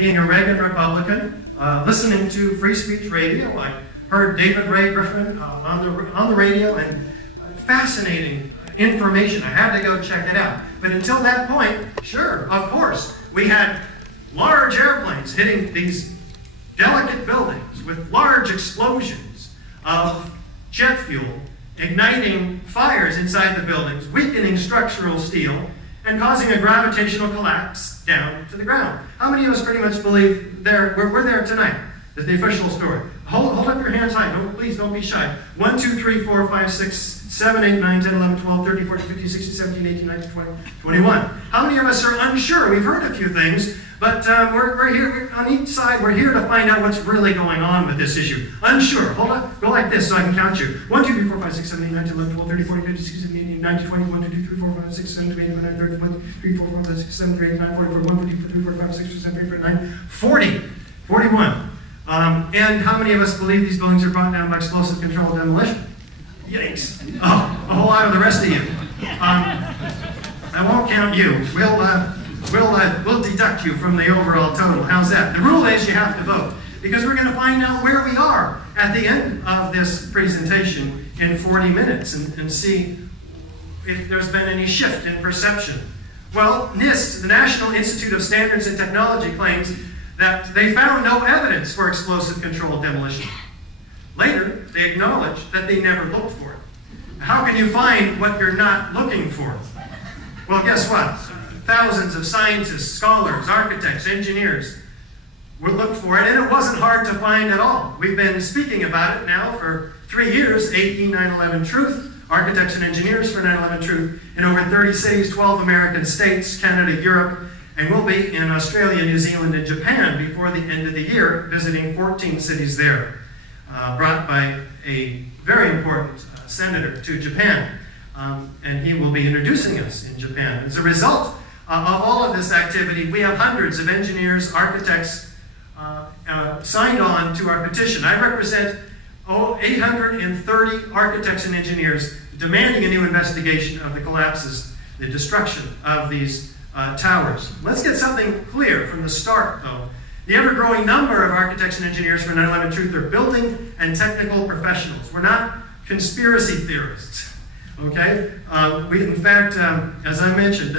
being a Reagan Republican, listening to free speech radio. I heard David Ray Griffin on the radio, and fascinating information. I had to go check it out. But until that point, sure, of course, we had large airplanes hitting these delicate buildings with large explosions of jet fuel, igniting fires inside the buildings, weakening structural steel, and causing a gravitational collapse down to the ground. How many of us pretty much believe we're there tonight? Is the official story. Hold up your hands high. Please don't be shy. 1, 2, 3, 4, 5, 6, 7, 8, 9, 10, 11, 12, 13, 14, 15, 16, 17, 18, 19, 20, 21. How many of us are unsure? We've heard a few things, but we're here on each side. We're here to find out what's really going on with this issue. Unsure. Hold up. Go like this so I can count you. 1, 2, 3, 4, 5, 6, 7, 8, 9, 10, 11, 12, 13, 14, 15, 16, 17, 18, 19, 20, 1, 2, 3, 4, 5, 6, 7, 8, 9, 10, 11, 12, 13, 14, 15, 16, 17, 18, 19, 20, 1, 2, 3, 4, 5, 6, 7, 8, 9, 40. 41. And how many of us believe these buildings are brought down by explosive controlled demolition? Yikes. Oh, a whole lot of the rest of you. I won't count you. We'll deduct you from the overall total. How's that? The rule is you have to vote, because we're going to find out where we are at the end of this presentation in 40 minutes and see if there's been any shift in perception. Well, NIST, the National Institute of Standards and Technology, claims that they found no evidence for explosive controlled demolition. Later, they acknowledged that they never looked for it. How can you find what you're not looking for? Well, guess what? Thousands of scientists, scholars, architects, engineers would look for it, and it wasn't hard to find at all. We've been speaking about it now for 3 years, AE911TRUTH, Architects and Engineers for 9/11/Truth, in over 30 cities, 12 American states, Canada, Europe, and we'll be in Australia, New Zealand, and Japan before the end of the year, visiting 14 cities there, brought by a very important senator to Japan. And he will be introducing us in Japan. As a result of all of this activity, we have hundreds of engineers, architects signed on to our petition. I represent 830 architects and engineers demanding a new investigation of the collapses, the destruction of these towers. Let's get something clear from the start, though. The ever-growing number of architects and engineers for 9/11/Truth are building and technical professionals. We're not conspiracy theorists, okay? In fact, as I mentioned,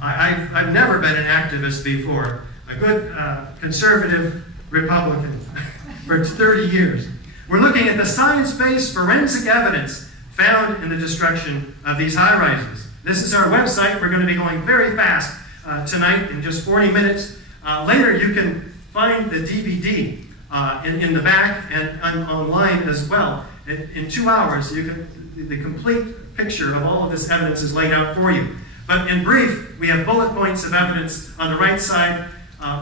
I've never been an activist before. A good conservative Republican for 30 years. We're looking at the science-based forensic evidence found in the destruction of these high-rises. This is our website. We're going to be going very fast tonight in just 40 minutes. Later, you can find the DVD in the back and online as well. In 2 hours, the complete picture of all of this evidence is laid out for you. But in brief, we have bullet points of evidence on the right side.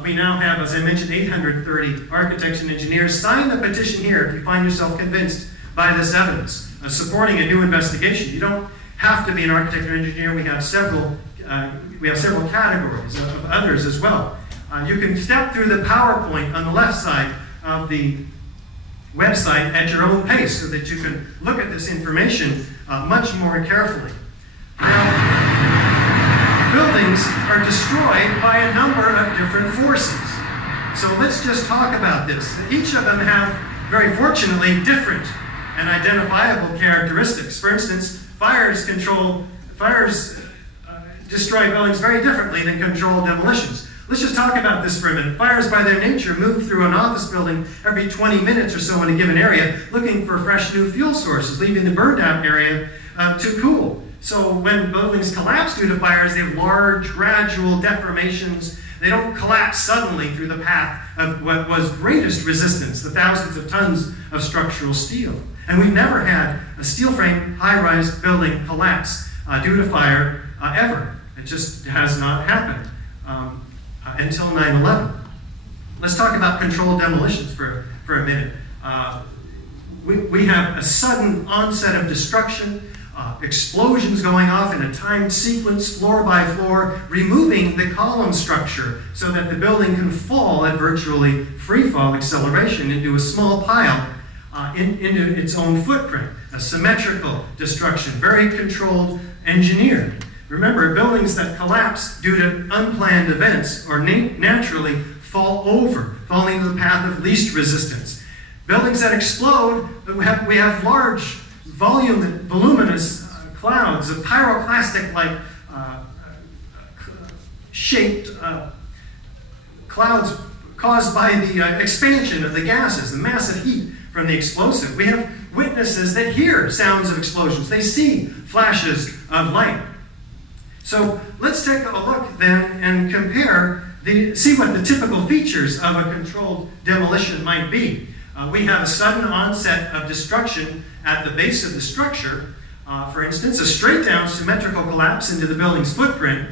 We now have, as I mentioned, 830 architects and engineers. Sign the petition here if you find yourself convinced by this evidence, supporting a new investigation. You don't have to be an architect or engineer. We have several categories of others as well. You can step through the PowerPoint on the left side of the website at your own pace so that you can look at this information much more carefully. Now, buildings are destroyed by a number of different forces. So let's just talk about this. Each of them have, very fortunately, different and identifiable characteristics. For instance, fires destroy buildings very differently than controlled demolitions. Let's just talk about this for a minute. Fires, by their nature, move through an office building every 20 minutes or so in a given area, looking for fresh new fuel sources, leaving the burned-out area to cool. So when buildings collapse due to fires, they have large, gradual deformations. They don't collapse suddenly through the path of what was greatest resistance, the thousands of tons of structural steel. And we've never had a steel frame high-rise building collapse due to fire ever. It just has not happened until 9/11. Let's talk about controlled demolitions for a minute. We have a sudden onset of destruction, explosions going off in a timed sequence, floor by floor, removing the column structure so that the building can fall at virtually free-fall acceleration into a small pile into its own footprint. A symmetrical destruction, very controlled, engineered. Remember, buildings that collapse due to unplanned events or naturally fall over, falling into the path of least resistance. Buildings that explode, we have large, voluminous clouds of pyroclastic-like shaped clouds caused by the expansion of the gases, the massive heat from the explosive. We have witnesses that hear sounds of explosions. They see flashes of light. So let's take a look then and compare, see what the typical features of a controlled demolition might be. We have a sudden onset of destruction at the base of the structure. For instance, a straight down symmetrical collapse into the building's footprint.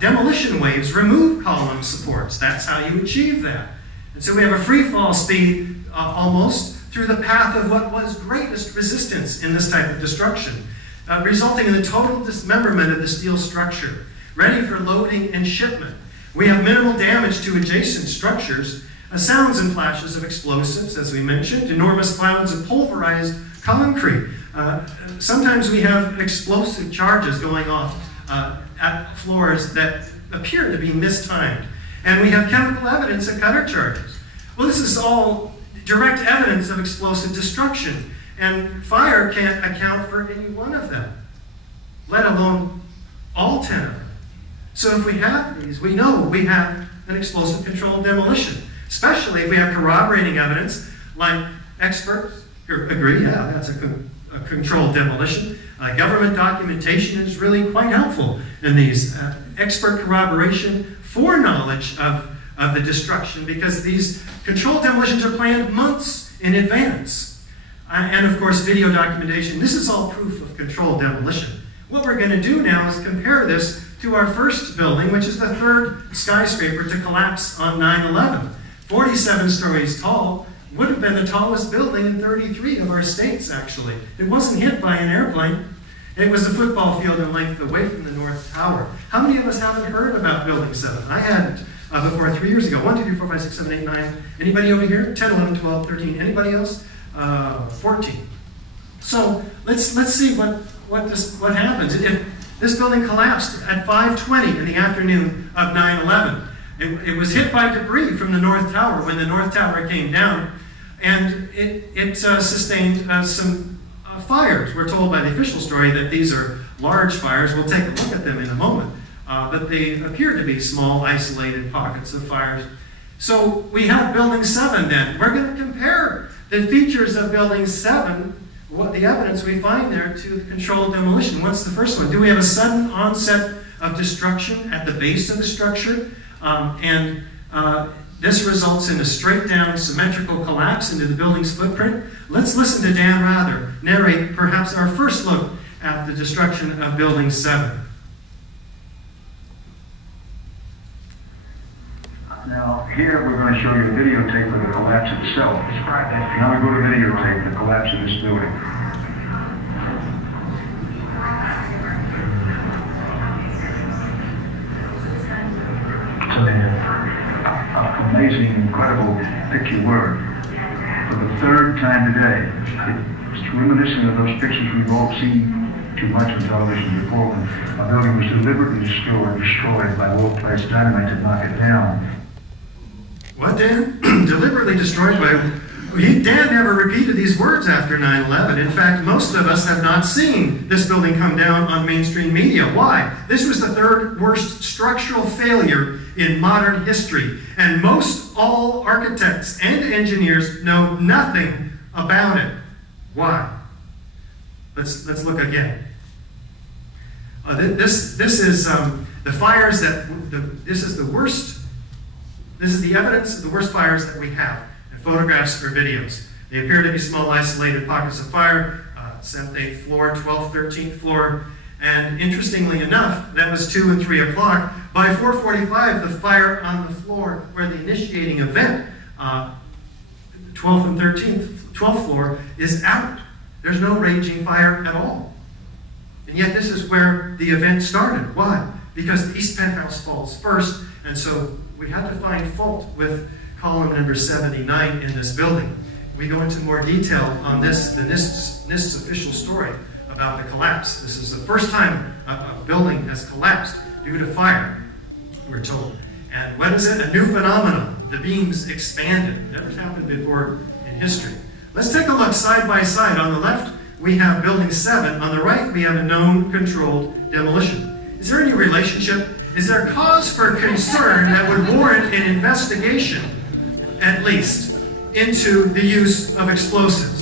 Demolition waves remove column supports. That's how you achieve that. And so we have a free fall speed almost through the path of what was greatest resistance in this type of destruction, resulting in the total dismemberment of the steel structure, ready for loading and shipment. We have minimal damage to adjacent structures, sounds and flashes of explosives, as we mentioned, enormous clouds of pulverized concrete. Sometimes we have explosive charges going off at floors that appear to be mistimed. And we have chemical evidence of cutter charges. Well, this is all direct evidence of explosive destruction, and fire can't account for any one of them, let alone all 10 of them. So if we have these, we know we have an explosive controlled demolition, especially if we have corroborating evidence, like experts agree, yeah, that's a controlled demolition. Government documentation is really quite helpful in these. Expert corroboration, foreknowledge of the destruction, because these controlled demolitions are planned months in advance. And of course, video documentation. This is all proof of controlled demolition. What we're going to do now is compare this to our first building, which is the third skyscraper to collapse on 9/11. 47 stories tall, would have been the tallest building in 33 of our states, actually. It wasn't hit by an airplane. It was a football field in length away from the North Tower. How many of us haven't heard about Building 7? I hadn't before 3 years ago. 1, 2, 3, 4, 5, 6, 7, 8, 9. Anybody over here? 10, 11, 12, 13. Anybody else? 14. So let's see what happens. If this building collapsed at 5:20 in the afternoon of 9/11. It was hit by debris from the North Tower when the North Tower came down, and it sustained some fires. We're told by the official story that these are large fires. We'll take a look at them in a moment. But they appear to be small, isolated pockets of fires. So we have Building 7 then. We're going to compare the features of Building 7, what the evidence we find there, to the controlled demolition. What's the first one? Do we have a sudden onset of destruction at the base of the structure? This results in a straight down symmetrical collapse into the building's footprint. Let's listen to Dan Rather narrate perhaps our first look at the destruction of Building 7. Now, here we're going to show you a videotape of the collapse itself. Describe that. Now we go to videotape the collapse of this building. Amazing, incredible picture word. For the third time today, it's reminiscent of those pictures we've all seen too much on television before, when a building was deliberately destroyed by low-placed dynamite to knock it down. What, Dan? Deliberately destroyed by... Dan never repeated these words after 9/11. In fact, most of us have not seen this building come down on mainstream media. Why? This was the third worst structural failure in modern history, and most all architects and engineers know nothing about it. Why? Let's look again. This is the fires that this is the worst. This is the evidence of the worst fires that we have. Photographs or videos. They appear to be small, isolated pockets of fire, 7th, 8th floor, 12th, 13th floor, and interestingly enough, that was 2 and 3 o'clock. By 4:45, the fire on the floor where the initiating event, 12th and 12th floor, is out. There's no raging fire at all. And yet this is where the event started. Why? Because the east penthouse falls first, and so we had to find fault with column number 79 in this building. We go into more detail on this, the NIST's official story about the collapse. This is the first time a building has collapsed due to fire, we're told. And what is it? A new phenomenon. The beams expanded. Never happened before in history. Let's take a look side by side. On the left, we have building 7. On the right, we have a known controlled demolition. Is there any relationship? Is there cause for concern that would warrant an investigation, at least, into the use of explosives?